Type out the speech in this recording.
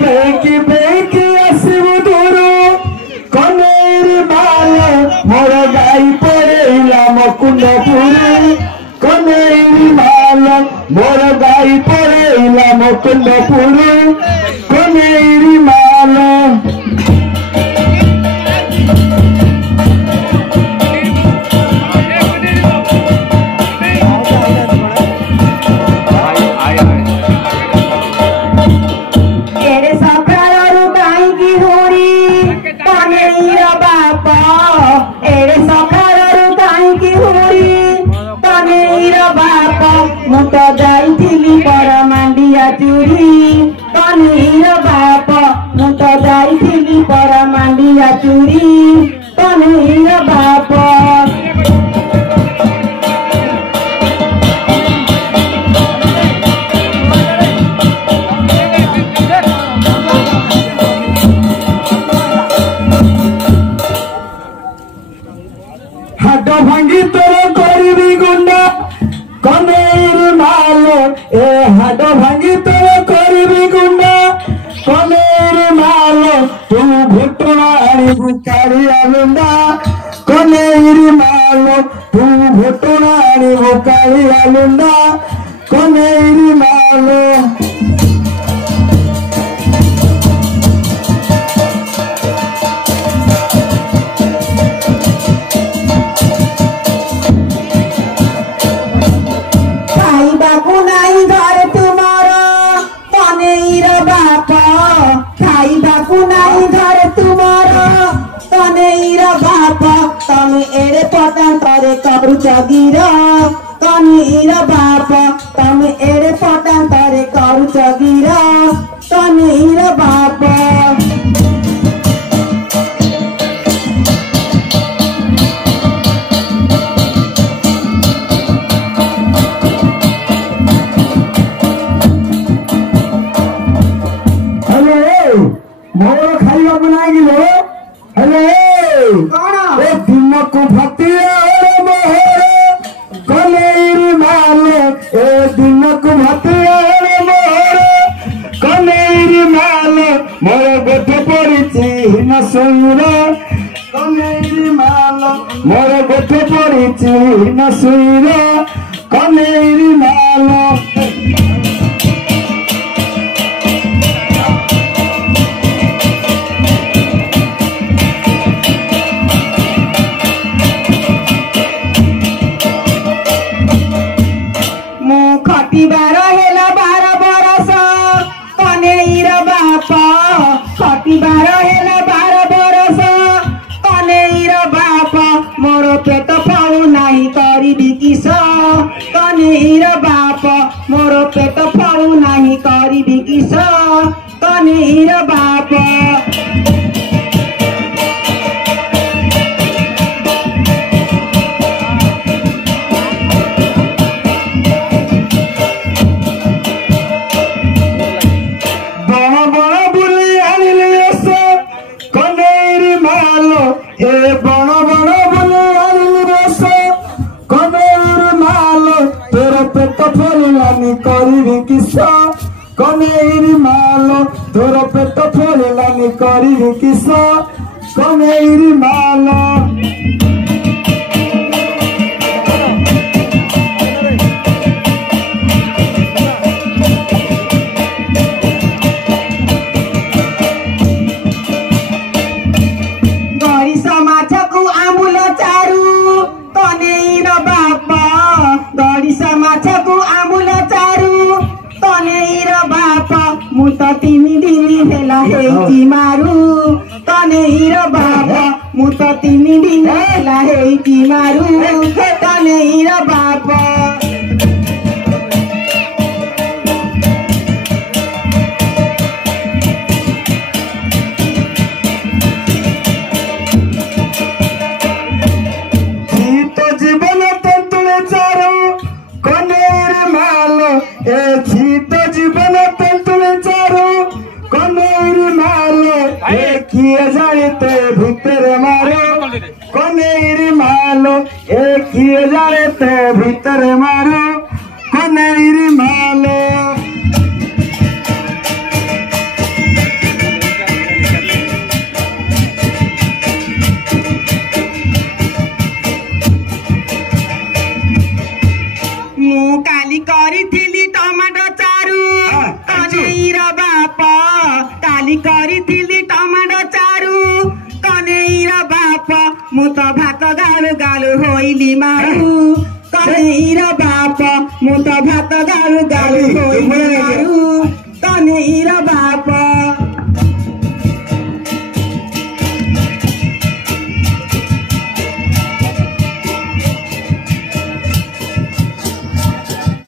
बेंकी बेंकी आसबु दूरू कनेर माल मोर गाई पड़ेला मुकुंदपुर कनेर माल मोर गाई पड़ेला मुकुंदपुर कनेर माल मुटा जाइथिली पर मांडिया चूरी कनीर बाप मुटा जाइथिली पर मांडिया चूरी कनीर बाप हाथ भांगी तोर करी गुंडा कनेर माल ए हाथ भांगी तोर करी गुंडा कनेर माल तू भुटुआ आनी बुकारी आलुंडा कनेर माल तू भुटुआ आनी बुकारी आलुंडा कनेर माल तमे एड़े पटन तरे करू चगीरा कनीर बाप तमे एड़े पटन तरे करू चगीरा कनीर बाप हेलो मोर खाइबा बनाई गिलो हेलो दिन को भतिया मोहर कनेर माल ए दिन को भतिया मोहर कनेर माल मोर गोटे पड़ी न सुरा कनेर माल मोर गोटे पड़ी न सुरा कनेर माल पेट फलू नहीं करी किस कनेर बाप मोर पेट फलू नहीं करी किस कनेर बाप बड़ा बड़ा बुली आनिले कनेर माल ए बड़ा बड़ा पेट फलिलानी करी किस कनेर माल तोर पेट फलिलानी करी किस कनेर माल गरीसा माछको आमुल चारू कनेर बाप गरीसा माछको आमुल चारू कनेर बाप मु त 3 दिन हेला हेची मारू कनेर बाप मु त 3 दिन हेला हेची मारू कनेर बाप जीवन तंतुले चारू कनेर माल किए जाते भीतर मारो कनेर माल किए जाते भीतर मारो କରିଥିଲି ଟମାଟୋ ଚାରୁ କନେଇର ବାପ କାଲି କରିଥିଲି ଟମାଟୋ ଚାରୁ କନେଇର ବାପ ମୁଁ ତ ଭାତ ଗାଳୁ ଗାଳୁ ହୋଇଲି ମାରୁ କନେଇର ବାପ ମୁଁ ତ ଭାତ ଗାଳୁ ଗାଳୁ ହୋଇଲି ମାରୁ କନେଇର ବାପ